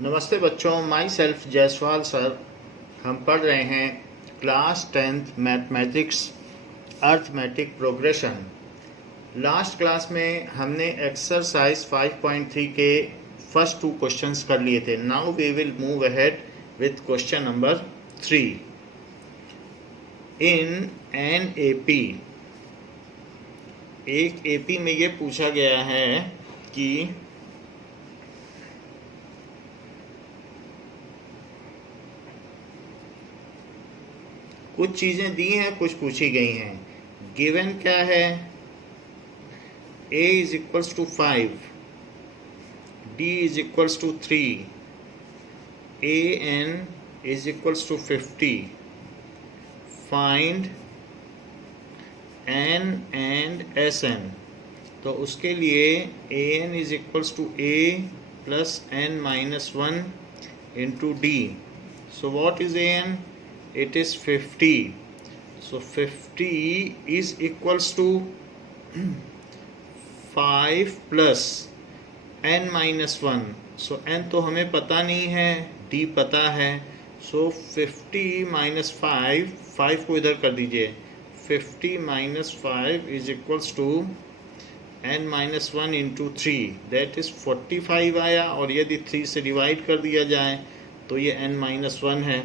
नमस्ते बच्चों, my self Jaiswal sir. हम पढ़ रहे हैं class 10th mathematics arithmetic progression. Last class में हमने एक्सरसाइज 5.3 के फर्स्ट 2 क्वेश्चंस कर लिए थे। Now we will move ahead with question number 3। In an AP, एक एपी में ये पूछा गया है कि कुछ चीज़ें दी हैं, कुछ पूछी गई हैं। गिवन क्या है? a is equals to 5, d is equals to 3, an is equals to 50। Find n and sn। तो उसके लिए an is equals to a plus n minus 1 into D. So what is an? It is 50. So 50 is equals to 5 plus n minus 1. So n तो हमें पता नहीं है, d पता है। So 50 minus 5 को इधर कर दीजिए। 50 minus 5 is equals to n minus 1 into 3, that is 45 आया। और यदि 3 से डिवाइड कर दिया जाए तो ये n minus 1 है।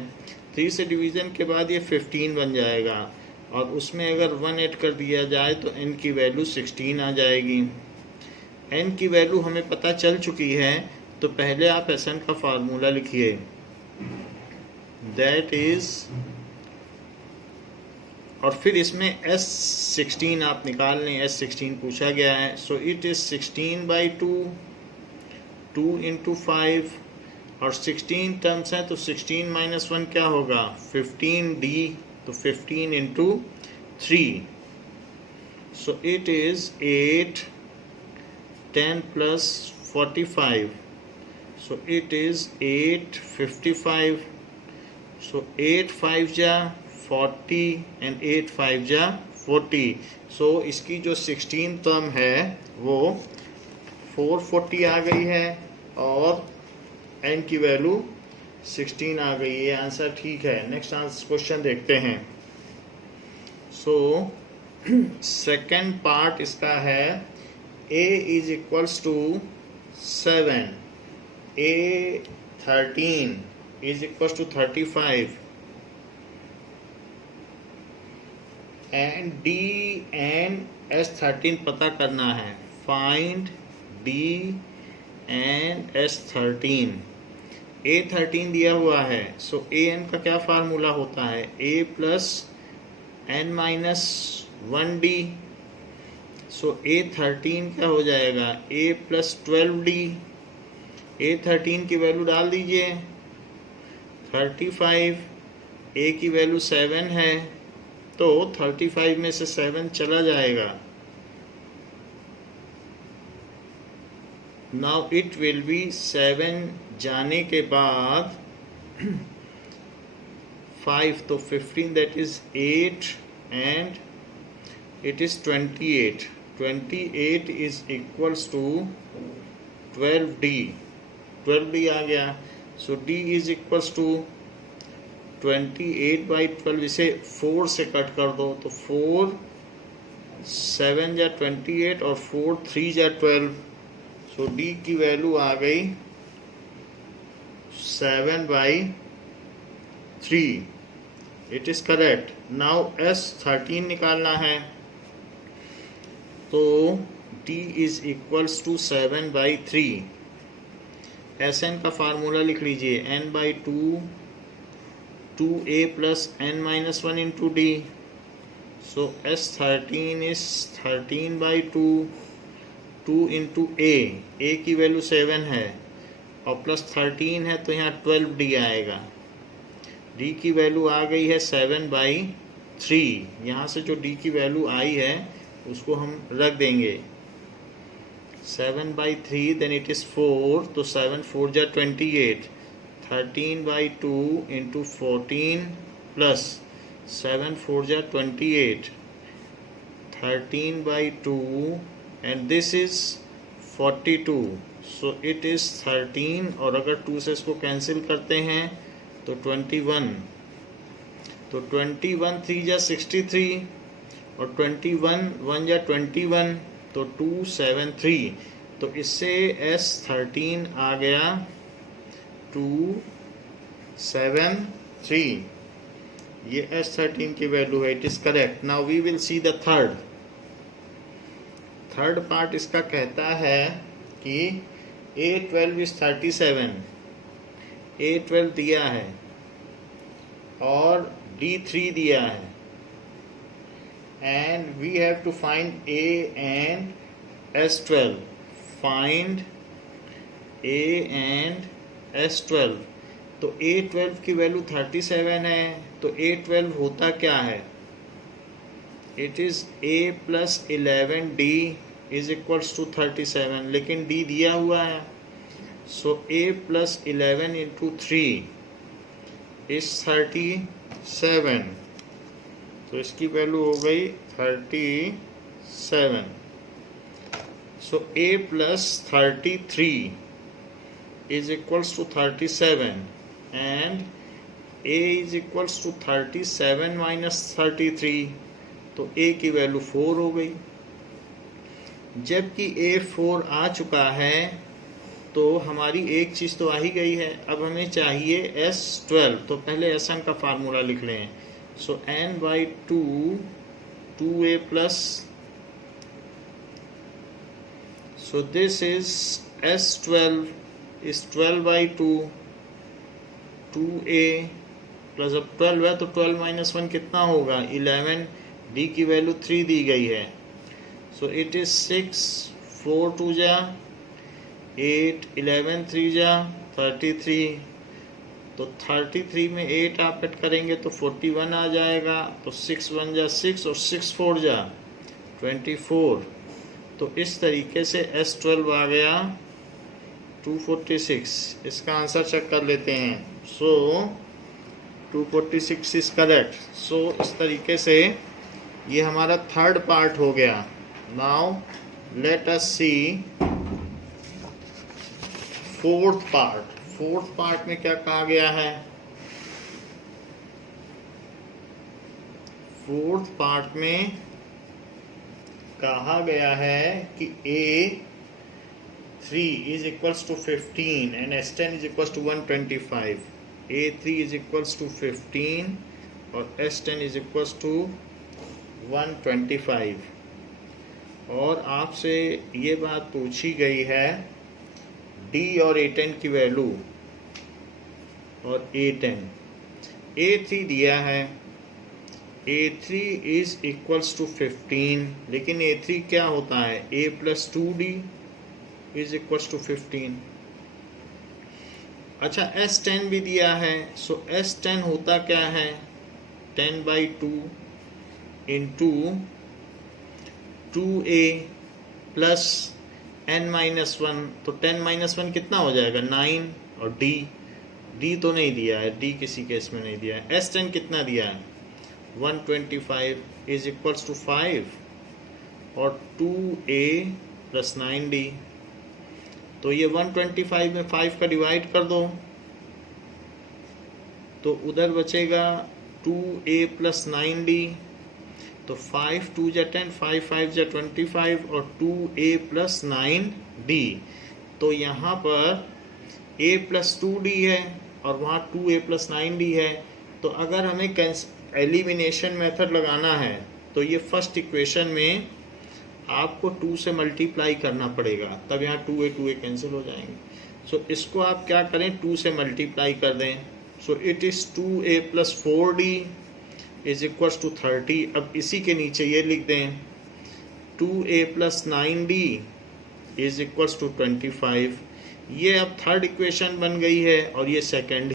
3 से डिवीज़न के बाद ये 15 बन जाएगा, और उसमें अगर 1 ऐड कर दिया जाए तो n की वैल्यू 16 आ जाएगी। n की वैल्यू हमें पता चल चुकी है, तो पहले आप Sn का फार्मूला लिखिए। दैट इज, और फिर इसमें S16 आप निकाल लें। S16 पूछा गया है। सो इट इज 16/2, 2 इंटू 5, और 16 टर्म्स हैं तो 16 माइनस 1 क्या होगा? 15d, तो 15 into 3। So it is 8, 10 plus 45, so it is 855। सो 8 5 जा 40 एंड 8 5 जा 40। सो इसकी जो 16 टर्म है वो 440 आ गई है, और n की वैल्यू 16 आ गई है। आंसर ठीक है। नेक्स्ट क्वेश्चन देखते हैं। सो सेकेंड पार्ट इसका है a is equals to 7, a 13 is equals to 35, and d and s13 पता करना है। Find d and s13। a13 दिया हुआ है, सो an का क्या फार्मूला होता है? a plus n minus 1d। So a13 क्या हो जाएगा? a plus 12d। a13 की वैल्यू डाल दीजिए। 35, a की वैल्यू 7 है, तो 35 में से 7 चला जाएगा। नाउ इट विल बी 7 जाने के बाद 5, तो 15, that is 8, and it is 28। 28 is equals to 12d। 12d आ गया। सो d इज इक्वल्स टू 28/12। इसे 4 से कट कर दो, तो 4 7 जा 28, और 4 3 जा 12। सो d की वैल्यू आ गई 7/3। It is correct. Now s13 निकालना है, तो d is equals to 7/3। Sn का फार्मूला लिख लीजिए। n/2, 2a plus n minus 1 into D. So s13 is 13/2, 2 into a की वैल्यू 7 है, और प्लस 13 है, तो यहाँ 12d आएगा। d की वैल्यू आ गई है 7/3। यहाँ से जो d की वैल्यू आई है उसको हम रख देंगे। 7/3, देन इट इज़ 4, तो 7 4 जा 28। 13/2 इंटू 14 प्लस 7 4 जा 28, 13/2, and this is 42, so it is 13, और अगर 2 से इसको कैंसिल करते हैं तो 21, तो 21 3 जा 63, और 21 1 जा 21, तो 273, तो इससे S13 आ गया 273, ये S13 की वैल्यू है, it is correct. Now we will see the third part. इसका कहता है कि A12 इज 37, A12 दिया है और D3 दिया है, and we have to find A and S12. Find A and S12. तो A12 की वैल्यू 37 है, तो A12 होता क्या है? It is A plus 11D is equals to 37, लेकिन D दिया हुआ है, सो A plus 11 into 3 इज 37, तो इसकी वैल्यू हो गई 37। सो A plus 33 is equals to 37, and A is equals to 37 minus 33, तो A की वैल्यू 4 हो गई। जबकि A 4 आ चुका है तो हमारी एक चीज़ तो आ ही गई है, अब हमें चाहिए S12, तो पहले Sn का फार्मूला लिख लें। सो n/2 2A plus, so this is S12 is 12/2 2A plus, अब 12 है तो 12 minus 1 कितना होगा? 11, D की वैल्यू 3 दी गई है, सो इट इज 6, 4 2 जा 8, 11 3 जा 33, तो 33 में 8 आप ऐड करेंगे तो 41 आ जाएगा, तो 6 1 जा 6 और 6 4 जा 24, तो इस तरीके से S12 आ गया 246। इसका आंसर चेक कर लेते हैं। सो 246 इज करेक्ट। सो इस तरीके से ये हमारा थर्ड पार्ट हो गया। Now let us C fourth part. Fourth part में क्या कहा गया है? फोर्थ पार्ट में कहा गया है कि A3 is equals to 15 and S10 is equals to 125. A3 is equals to 15 और S10 is equals to 125। और आपसे ये बात पूछी गई है D और A10 की वैल्यू और A10। A3 दिया है, A3 is equals to 15, लेकिन A3 क्या होता है? A plus 2D is equals to 15। अच्छा, S10 भी दिया है, सो S10 होता क्या है? 10/2 into 2A plus n-1, तो 10-1 कितना हो जाएगा? 9, और D तो नहीं दिया है, D किसी केस में नहीं दिया है। S10 कितना दिया है? 125 is equals to 5 और 2A plus 9D, तो ये 125 में 5 का डिवाइड कर दो तो उधर बचेगा 2A plus 9D, तो 5 2 जा 10, 5 5 जा 25 और 2A plus 9D, तो यहाँ पर A plus 2D है और वहाँ 2A plus 9D है। तो अगर हमें एलिमिनेशन मेथड लगाना है तो ये फर्स्ट इक्वेशन में आपको 2 से मल्टीप्लाई करना पड़ेगा, तब यहाँ 2A कैंसिल हो जाएंगे। सो इसको आप क्या करें? 2 से मल्टीप्लाई कर दें, so it is 2A plus 4D is equals to 30। अब इसी के नीचे ये लिख दें 2A plus 9D is equals to 25। ये अब थर्ड इक्वेशन बन गई है और ये सेकेंड